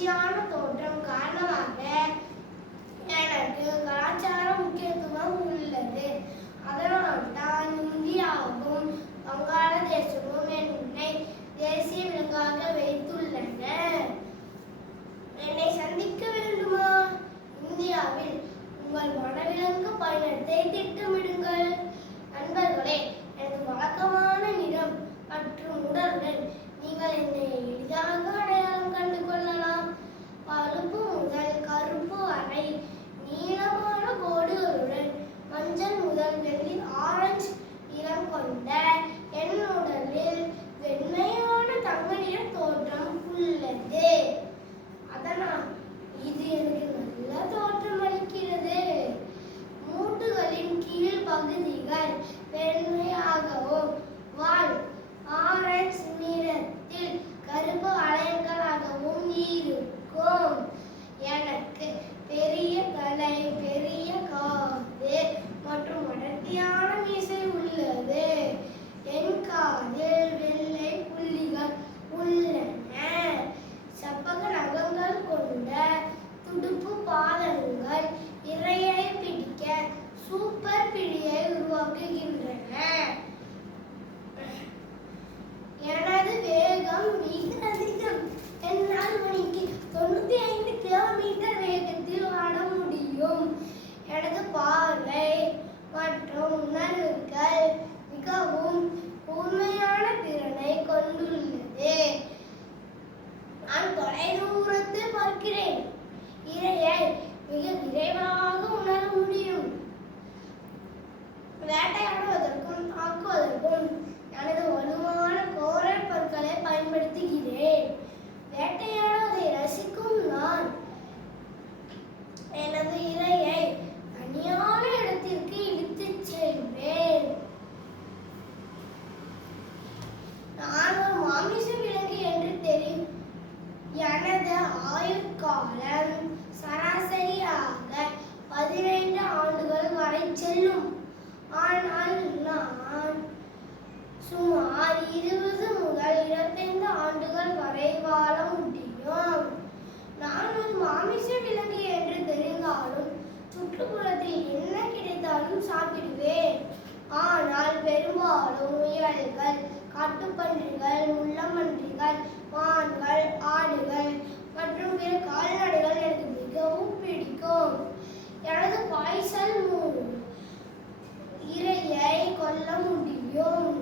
வளர்ச்சியான தோற்றம் காரணமாக எனக்கு கலாச்சார முக்கியத்துவம் உள்ளது. அதனால்தான் இந்தியாவும் வங்காளதேசமும் என்னை தேசிய விலங்காக வைத்துள்ளன. என்னை சந்திக்க வேண்டுமா? இந்தியாவில் உங்கள் வனவிலங்கு பயணத்தை திட்டமிடுங்கள். நண்பர்களே, எனது வழக்கமான நிறம் மற்றும் உடலுடன் நீங்கள் என்னை எளிதாக அடையாளம் கண்டு கொள்ளலாம். பழுப்பு முதல் கருப்பு வரை நீளமான கோடுகளுடன் மஞ்சள் முதல் வெள்ளி ஆரஞ்சு நிறம் கொண்ட என் உடலில் வெண்மையான தங்க நிற தோற்றம் உள்ளது. அதனால் இது எனக்கு நல்ல தோற்றம் அளிக்கிறது. மூட்டுகளின் கீழ் பகுதிகள் வெண்மையாகவும் வால் ஆரஞ்சு நிறத்தில் கருப்பு வளையங்களாகவும் இருக்கும். எனக்கு பெரிய தலை, பெரிய காது மற்றும் அடர்த்தியான மீசை உள்ளது. என் காதில் வெள்ளை புள்ளிகள் உள்ளன. செவ்வக நகங்கள் கொண்ட துடுப்பு பாதங்கள் இரையை பிடிக்க சூப்பர் பிடியை உருவாக்குகின்றன. எனது வேகம் மிக அதிகம். என்னால் மணிக்கு 95 கிலோமீட்டர் வேகத்தில் ஆட முடியும். எனது பார்வை மற்றும் உணர்வுகள் மிகவும் கூர்மையான திறனை கொண்டுள்ளது. நான் தொலைதூரத்தில் பார்க்கிறேன். இரையை மிக விரைவாக உணர முடியும். வேட்டையாடுவதற்கும் தாக்குவதற்கும் எனது வலுவான கோரல் பற்களை பயன்படுத்துகிறேன். வேட்டையாடுவதை ரசிக்கும் நான் எனது இரையை தனியான இடத்திற்கு இழுத்துச் செல்வேன். நான் ஒரு மாமிச விலங்கு என்று தெரியும். எனது ஆயுட்காலம் சராசரியாக 15 ஆண்டுகள் வரை செல்லும். ஆனால் நான் சுமார் 20 முதல் 25 ஆண்டுகள் வரை வாழ முடியும். நான் ஒரு மாமிச விலங்கு என்று தெரிந்தாலும் சுற்றுப்புறத்தில் என்ன கிடைத்தாலும் சாப்பிடுவேன். ஆனால் பெரும்பாலும் முயல்கள், காட்டுப்பன்றிகள், முள்ளம்பன்றிகள், மான்கள், ஆடுகள் மற்றும் பிற கால்நடைகள் எனக்கு மிகவும் பிடிக்கும். எனது பாய்ச்சல் மூலம் இரையை கொல்ல முடியும்.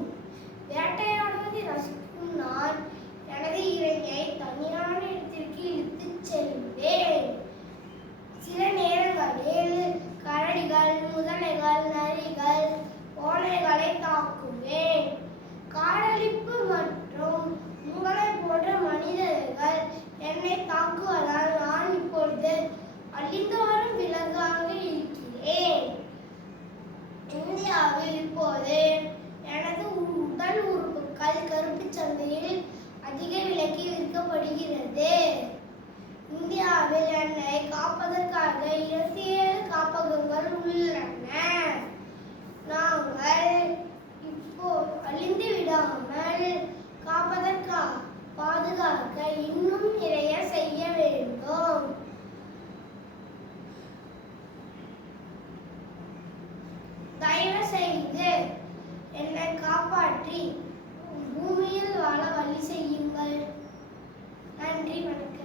வேட்டையாடுவதை ரசிக்கும் நான் எனது இரையை தனியான இடத்திற்கு இழுத்துச் செல்வேன். சில நேரங்களில் கரடிகள், முதலைகள், நரிகள், ஓநாய்களை தாக்குவேன். காடழிப்பு மற்றும் உங்களை போன்ற மனிதர்கள் என்னை தாக்குவதால் நான் இப்பொழுது அழிந்து வரும் விலங்காக இருக்கிறேன். இந்தியாவில் இப்போது எனது உடல் உறுப்புகள் கருப்பு சந்தையில் அதிக விலைக்கு விற்கப்படுகிறது. இந்தியாவில் என்னை காப்பதற்காக 27 காப்பகங்கள் உள்ளன. நாங்கள் இப்போ அழிந்து விடாமல் பாதுகாக்க இன்னும் நிறைய செய்ய வேண்டும். தயவு செய்து என்னை காப்பாற்றி பூமியில் வாழ வழி செய்யுங்கள். நன்றி, வணக்கம்.